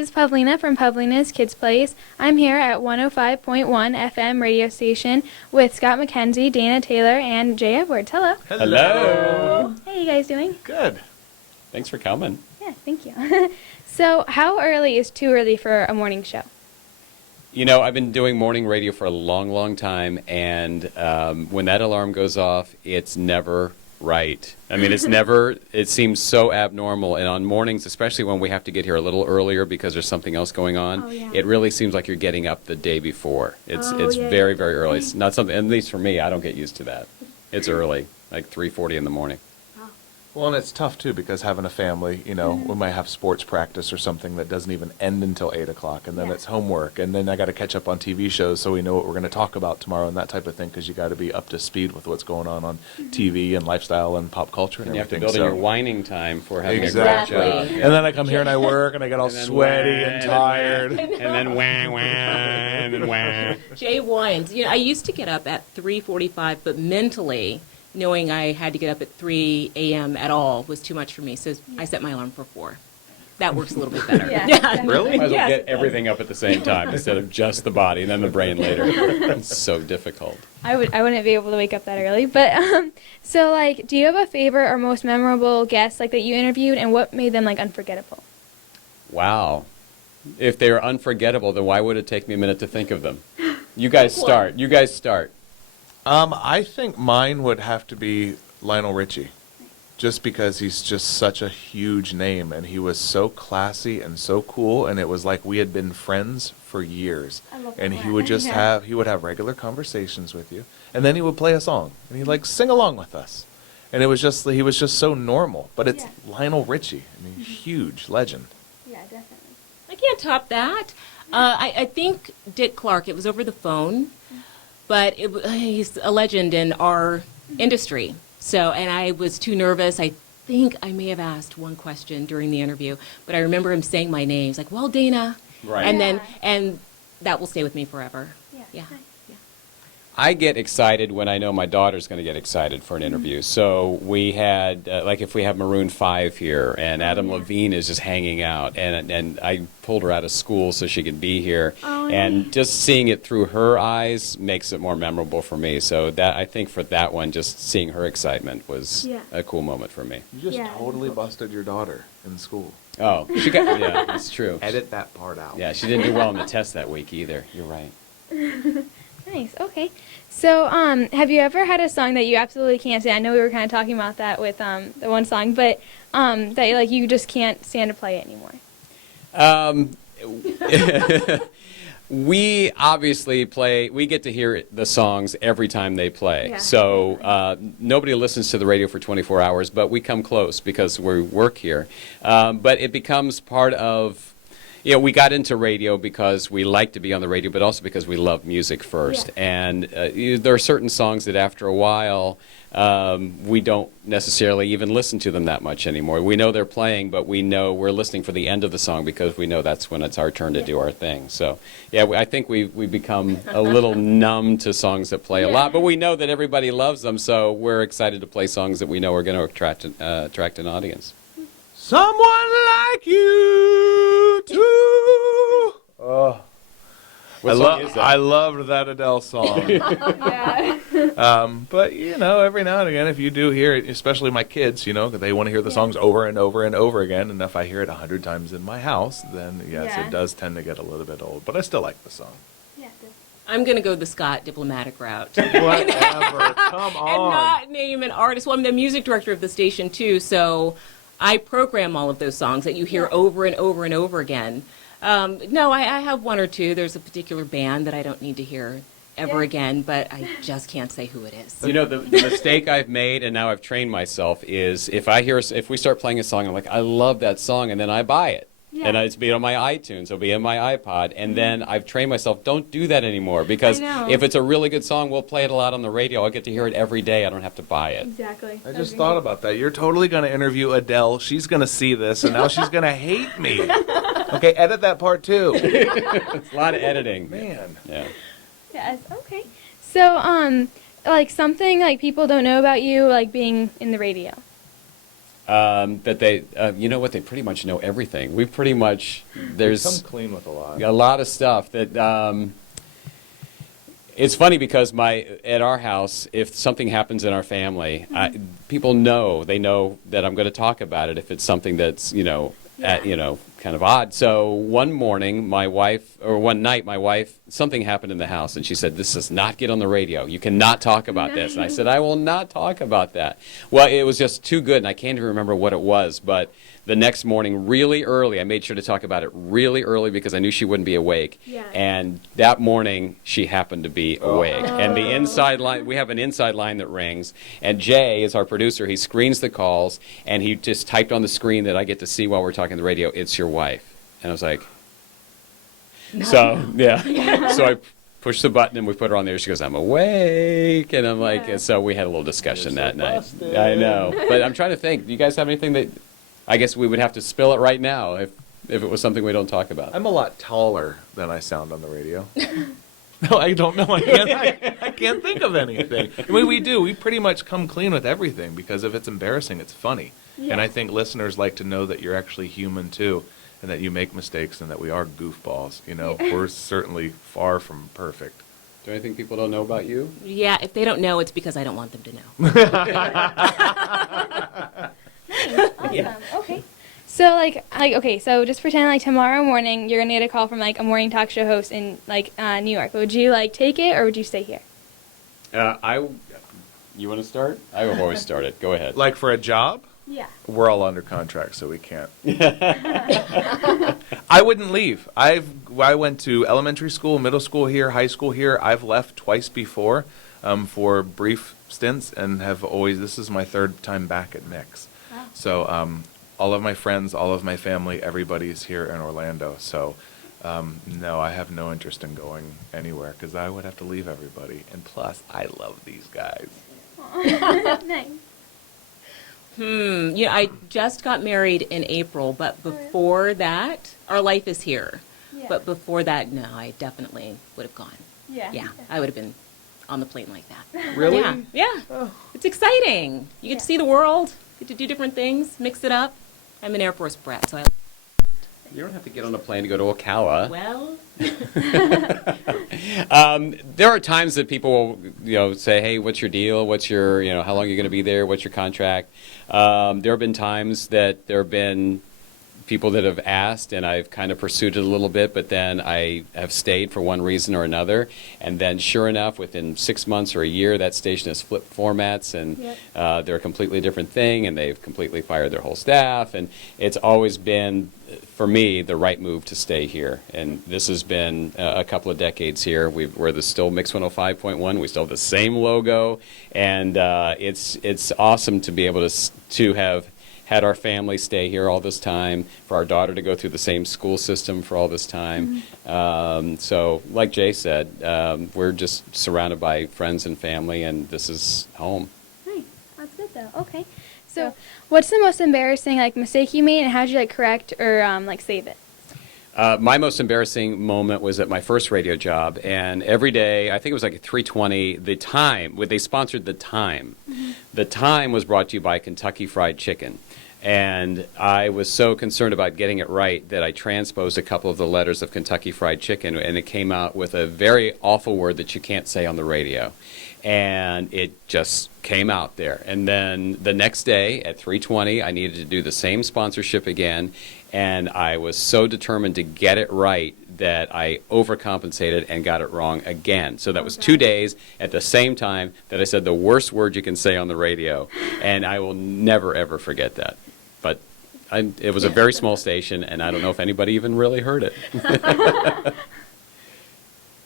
is Pavlina from Pavlina's Kids Place. I'm here at 105.1 FM radio station with Scott McKenzie, Dana Taylor, and Jay Edwards. Hello. Hello. How you guys doing? Good. Thanks for coming. Yeah, thank you. So, how early is too early for a morning show? You know, I've been doing morning radio for a long, long time, and when that alarm goes off, it's never right. I mean, it seems so abnormal, and on mornings, especially when we have to get here a little earlier because there's something else going on, it really seems like you're getting up the day before. It's very, very early. It's not something, at least for me, I don't get used to that. It's early, like 3:40 in the morning. Well, and it's tough, too, because having a family, you know, we might have sports practice or something that doesn't even end until 8 o'clock, and then it's homework, and then I got to catch up on TV shows so we know what we're going to talk about tomorrow and that type of thing, because you got to be up to speed with what's going on TV and lifestyle and pop culture and You have to everything. build in your whining time for having Exactly. a great job. And then I come here and I work, and I get all sweaty and tired. And then wah, wah, and then wah. Jay whines. You know, I used to get up at 3:45, but mentally, knowing I had to get up at 3 a.m. at all was too much for me. So I set my alarm for 4. That works a little bit better. Really? Might as well get everything up at the same time instead of just the body and then the brain later. It's so difficult. I wouldn't be able to wake up that early, but so like, do you have a favorite or most memorable guest like that you interviewed, and what made them like unforgettable? Wow. If they were unforgettable, then why would it take me a minute to think of them? You guys start. You guys start. I think mine would have to be Lionel Richie, just because he's just such a huge name, and he was so classy and so cool, and it was like we had been friends for years. I love And that. he would just have regular conversations with you, and then he would play a song, and he'd like sing along with us, and he was just so normal. But it's Lionel Richie, I mean, huge legend. Yeah, definitely. I can't top that. I think Dick Clark, it was over the phone, but he's a legend in our industry. So, and I was too nervous. I think I may have asked one question during the interview, but I remember him saying my name. He's like, "Well, Dana." Right. And that will stay with me forever. Yeah. Nice. I get excited when I know my daughter's going to get excited for an interview. So we had, like if we have Maroon 5 here, and Adam Levine is just hanging out, and I pulled her out of school so she could be here. And just seeing it through her eyes makes it more memorable for me. So that, I think for that one, just seeing her excitement was a cool moment for me. You just totally busted your daughter in school. Oh, she got, yeah, that's true. Edit that part out. Yeah, she didn't do well on the test that week either. You're right. Nice. Okay. So, have you ever had a song that you absolutely can't stand? I know we were kind of talking about that with the one song, but that like you just can't stand to play it anymore. We obviously we get to hear the songs every time they play. Yeah. So nobody listens to the radio for 24 hours, but we come close because we work here. But it becomes part of, you know, we got into radio because we like to be on the radio, but also because we love music first. And there are certain songs that after a while, we don't necessarily even listen to them that much anymore. We know they're playing, but we know we're listening for the end of the song because we know that's when it's our turn to do our thing. So, yeah, I think we become a little numb to songs that play a lot, but we know that everybody loves them, so we're excited to play songs that we know are going to attract an audience. Someone like you too. Oh, I loved that Adele song. But you know, every now and again, if you do hear it, especially my kids, you know, they want to hear the songs over and over and over again. And if I hear it 100 times in my house, then yes, it does tend to get a little bit old. But I still like the song. I'm going to go the Scott diplomatic route. Whatever, come on. And not name an artist. Well, I'm the music director of the station, too, so I program all of those songs that you hear over and over and over again. No, I have one or two. There's a particular band that I don't need to hear ever again, but I just can't say who it is. You know, the mistake I've made, and now I've trained myself, is if we start playing a song, I'm like, I love that song, and then I buy it. And it's be on my iTunes, it'll be in my iPod, and then I've trained myself, don't do that anymore, because if it's a really good song, we'll play it a lot on the radio. I'll get to hear it every day. I don't have to buy it. Exactly. I just thought about that. You're totally going to interview Adele. She's going to see this, and now she's going to hate me. Okay, edit that part, too. It's a lot of editing. Man. Yeah. Yes. Okay. So, like something like people don't know about you, like being in the radio. That they, you know what, they pretty much know everything. We pretty much, there's Come clean with a lot. a lot of stuff that, it's funny because at our house, if something happens in our family, people know, they know that I'm going to talk about it if it's something that's, kind of odd. So one night, my wife, something happened in the house, and she said, "This does not get on the radio. You cannot talk about this." And I said, "I will not talk about that." Well, it was just too good, and I can't even remember what it was, but the next morning, really early, I made sure to talk about it really early because I knew she wouldn't be awake. Yeah. And that morning, she happened to be awake. And the inside line, we have an inside line that rings, and Jay is our producer. He screens the calls, and he just typed on the screen that I get to see while we're talking on the radio, "It's your wife." And I was like, so, yeah. So I pushed the button, and we put her on there. She goes, "I'm awake." And I'm like, and so we had a little discussion You're that so night. busted. I know. But I'm trying to think, do you guys have anything that, I guess we would have to spill it right now if it was something we don't talk about. I'm a lot taller than I sound on the radio. No, I don't know. I can't think of anything. I mean, we do. We pretty much come clean with everything because if it's embarrassing, it's funny. Yeah. And I think listeners like to know that you're actually human too, and that you make mistakes and that we are goofballs. We're certainly far from perfect. Do you have anything people don't know about you? Yeah, if they don't know, it's because I don't want them to know. Awesome. Yeah. Okay. So okay, so just pretend like tomorrow morning you're gonna get a call from like a morning talk show host in New York. Would you take it or would you stay here? You want to start? I will always start it. Go ahead. Like for a job? Yeah. We're all under contract, so we can't. I wouldn't leave. I went to elementary school, middle school here, high school here. I've left twice before for brief stints and have always, this is my third time back at Mix. Wow. So all of my friends, all of my family, everybody's here in Orlando. So no, I have no interest in going anywhere because I would have to leave everybody. And plus, I love these guys. Nice. I just got married in April, but before that, our life is here. Yeah. But before that, no, I definitely would have gone. Yeah. Yeah, I would have been on the plane like that. Really? Yeah. Oh. It's exciting. You get Yeah. to see the world, get to do different things, mix it up. I'm an Air Force brat, so You don't have to get on a plane to go to Ocala. well, There are times that people will, say, "Hey, what's your deal? What's your, how long are you going to be there? What's your contract?" There have been times that there have been people that have asked, and I've kind of pursued it a little bit, but then I have stayed for one reason or another. And then, sure enough, within 6 months or a year, that station has flipped formats, and they're a completely different thing, and they've completely fired their whole staff. And it's always been, for me, the right move to stay here. And this has been a couple of decades here. We're still Mix 105.1. We still have the same logo, and it's awesome to be able to have had our family stay here all this time, for our daughter to go through the same school system for all this time. So, like Jay said, we're just surrounded by friends and family, and this is home. Nice. That's good though. Okay. So, what's the most embarrassing mistake you made, and how did you correct or save it? My most embarrassing moment was at my first radio job, and every day, I think it was at 3:20, the time, they sponsored The Time. The Time was brought to you by Kentucky Fried Chicken. And I was so concerned about getting it right that I transposed a couple of the letters of Kentucky Fried Chicken, and it came out with a very awful word that you can't say on the radio. And it just came out there. And then the next day at 3:20, I needed to do the same sponsorship again, and I was so determined to get it right that I overcompensated and got it wrong again. So that was 2 days at the same time that I said the worst word you can say on the radio, and I will never, ever forget that. But it was a very small station, and I don't know if anybody even really heard it.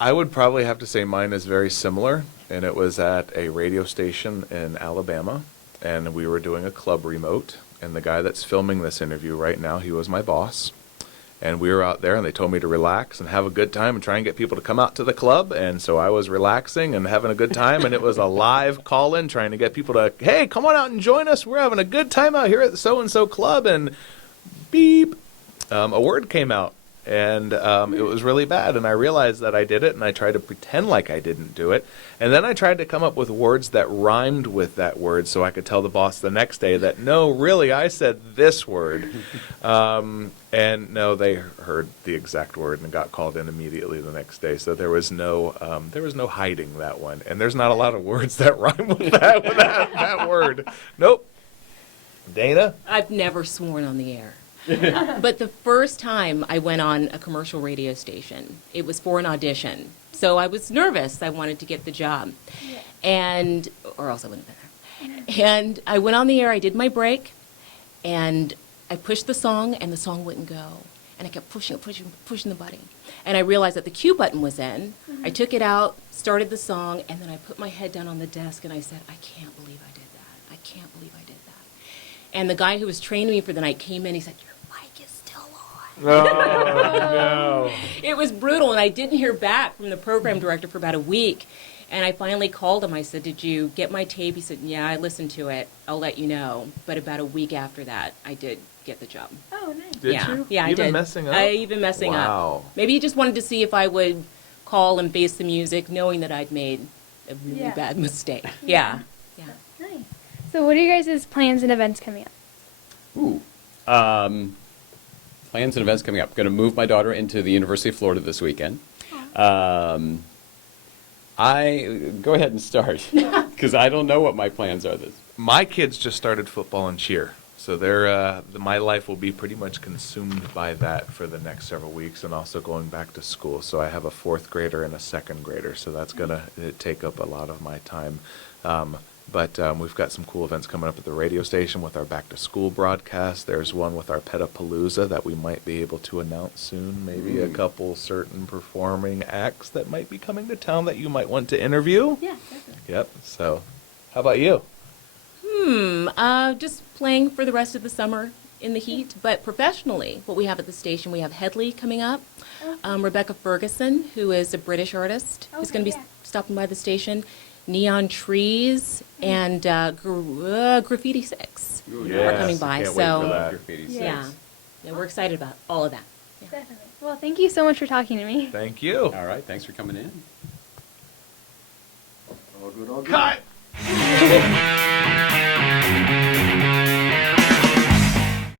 I would probably have to say mine is very similar, and it was at a radio station in Alabama, and we were doing a club remote, and the guy that's filming this interview right now, he was my boss, and we were out there, and they told me to relax and have a good time and try and get people to come out to the club, and so I was relaxing and having a good time, and it was a live call-in trying to get people to, "Hey, come on out and join us, we're having a good time out here at the so-and-so club," and beep, a word came out. and it was really bad. And I realized that I did it, and I tried to pretend like I didn't do it. And then I tried to come up with words that rhymed with that word so I could tell the boss the next day that, no, really, I said this word. And no, they heard the exact word and got called in immediately the next day. So there was no hiding that one. And there's not a lot of words that rhyme with that word. Nope. Dana? I've never sworn on the air. But the first time I went on a commercial radio station, it was for an audition. So I was nervous. I wanted to get the job. Or else I wouldn't have been there. And I went on the air, I did my break, and I pushed the song, and the song wouldn't go. And I kept pushing the button. And I realized that the cue button was in. I took it out, started the song, and then I put my head down on the desk, and I said, I can't believe I did that. I can't believe I did that. And the guy who was training me for the night came in, he said, your mic is still on. Oh, no. It was brutal, and I didn't hear back from the program director for about a week. And I finally called him. I said, did you get my tape? He said, yeah, I listened to it. I'll let you know. But about a week after that, I did get the job. Oh, nice. Did yeah. you? Yeah, I Even did. messing up? Even messing up. Wow. Maybe he just wanted to see if I would call and face the music, knowing that I'd made a really Yeah. bad mistake. Yeah. Yeah. Nice. So what are you guys' plans and events coming up? Ooh. Plans and events coming up. Going to move my daughter into the University of Florida this weekend. I go ahead and start because I don't know what my plans are. My kids just started football and cheer, so they're my life will be pretty much consumed by that for the next several weeks, and also going back to school. So I have a 4th grader and a 2nd grader, so that's gonna take up a lot of my time. But we've got some cool events coming up at the radio station with our back to school broadcast. There's one with our Petapalooza that we might be able to announce soon. Maybe a couple certain performing acts that might be coming to town that you might want to interview. Yeah, definitely. Yep. So, how about you? Just playing for the rest of the summer in the heat. But professionally, what we have at the station, we have Headley coming up. Rebecca Ferguson, who is a British artist, who's going to be stopping by the station. Neon Trees and Graffiti 6 are coming by. Can't wait for that. Yeah, we're excited about all of that. Yeah. Definitely. Well, thank you so much for talking to me. Thank you. All right. Thanks for coming in. Cut!